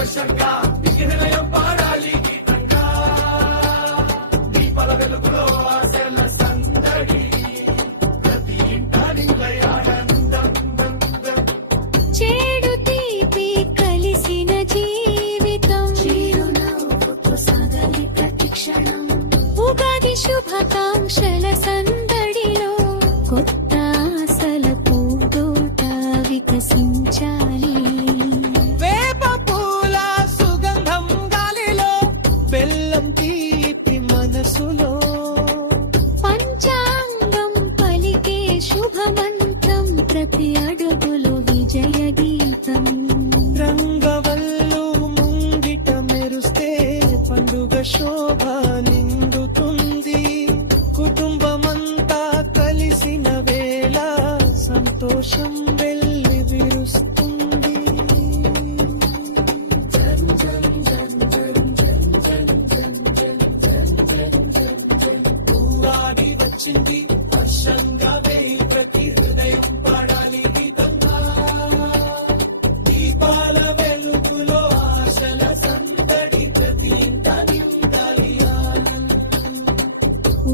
హర్షంగా దిగి హృదయం పాడాలి గీతంగా దీపాల వెలుగులో ఆశల సందడి ప్రతి ఇంట నిండై ఆనందం చేడు తీపి కలిసిన జీవితం చిరునవ్వుతో సాగాలి ప్రతిక్షణం ఉగాది శుభాకాంక్షల సందడిలో కొత్త ఆశల పూదోట వికసించాలి వేప పూల సుగంధం గాలిలో బెల్లం తీపి మనసులో పంచాంగం పలికే శుభమంత్రం ప్రతి అడుగులో విజయ గీతం రంగవల్లు ముంగిట మెరుస్తే పండుగ శోభ నిండుతుంది కుటుంబమంతా కలిసిన వేళ సంతోషం వెళ్ళి విరుస్తుంది ఉగాది వచ్చింది హర్షంగా వేయి ప్రతి హృదయం పాడాలి గీతంగా దీపాల వెలుగులో ఆశల సందడి ప్రతి ఇంట నిండాలి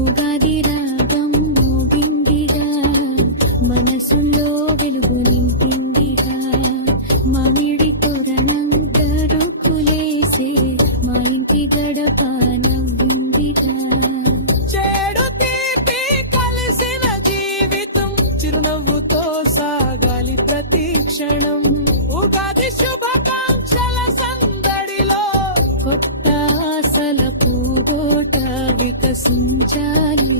ఉగాది రాగం మోగిందిగా మనసులో వెలుగు నింపిందిగా మామిడి తోరణం గరుకులేసే మా ఇంటి గడప నవ్విందిగా చేడు తీపి కలిసిన జీవితం చిరునవ్వుతో సాగాలి ప్రతి క్షణం ఉగాది శుభాకాంక్షల సందడిలో కొత్త ఆశల పూదోట వికసించాలి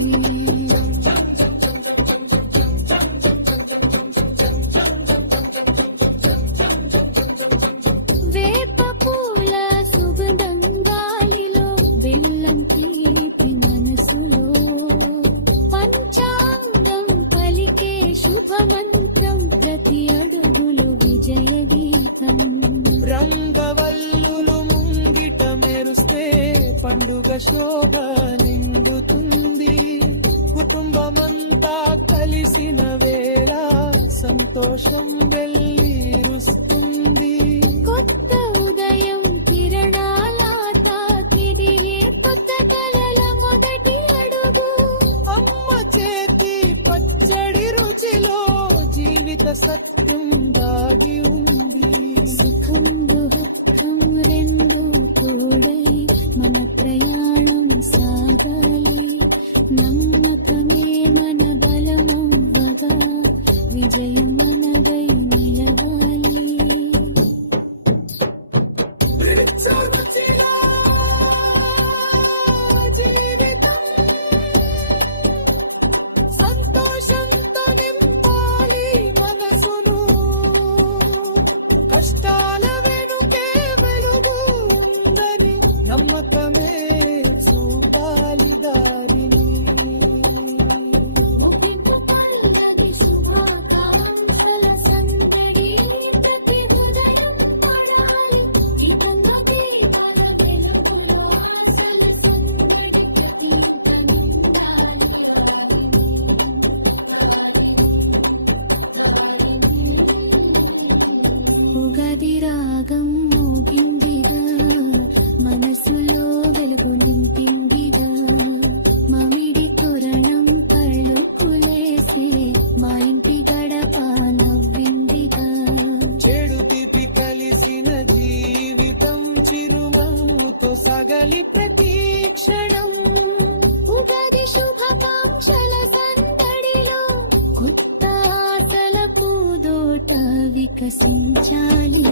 వేప పూల సుగంధం గాలిలో బెల్లం తీపి మనసులో పంచాంగం పలికే శుభమంత్రం ప్రతి అడుగులు విజయ గీతం రంగవల్లులు ముంగిట మెరుస్తే పండుగ శోభ నిండుతుంది కుటుంబమంతా కలిసిన వేళ సంతోషం వెళ్ళిరుస్తుంది కొత్త ఉదయం కిరణాల తాకిడియే కొత్త కలల మొదటి అడుగు అమ్మ చేతి పచ్చడి రుచిలో జీవిత సత్యం దాగి ఉంది సుఖం దుఃఖం రెండు తోడై మన ప్రయాణం సాగాలి నమ్మకమే మన బలమవ్వగా విజయం మనదై నిలవాలి రుచిరా జీవితం సంతోషంతో నింపాలి మనసును కష్టాల వెనుకే వెలుగు ఉందని నమ్మకమే చూపాలి దారిని ముగింపు పడినది శుభాకాంక్షల సందడి ప్రతి ఉదయం పడాలి గీతంగా దీపాల వెలుగులో ఆశల సందడి ప్రతి ఇంట నిండాలి ఉగాది రాగం మోగిందిగా మనసులో వెలుగు నింపిందిగా మామిడి తోరణం కళ్ళుకులేసే మా ఇంటి గడప నవ్విందిగా చెడు తీపి కలిసిన జీవితం చిరునవ్వుతో సాగలి ప్రతి క్షణం ఉగాది శుభాకాంక్షల సందడిలో కొత్త ఆశల పూదోట వికసించాలి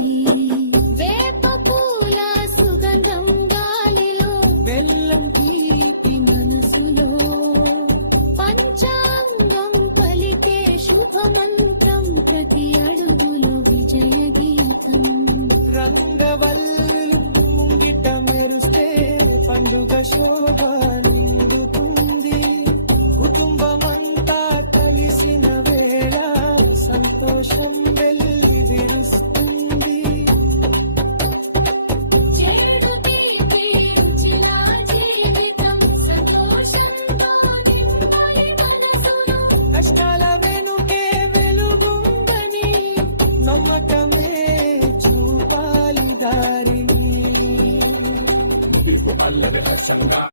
వేప పూల సుగంధం గాలిలో బెల్లం తీపి మనసులో పంచాంగం పలికే శుభమంత్రం ప్రతి అడుగులో విజయ గీతం రంగవల్లు ముంగిట మెరుస్తే పండుగ శోభ నిండుతుంది కుటుంబమంతా కలిసిన వేళ సంతోషం వెళ్ళి విరుస్తుంది చేడు తీపి రుచిల జీవితం సంతోషంతో నింపాలి మనసులో కష్టాల వెనుకే వెలుగుందని నమ్మకమే చూపాలి దారిని పల్లవి హర్షంగా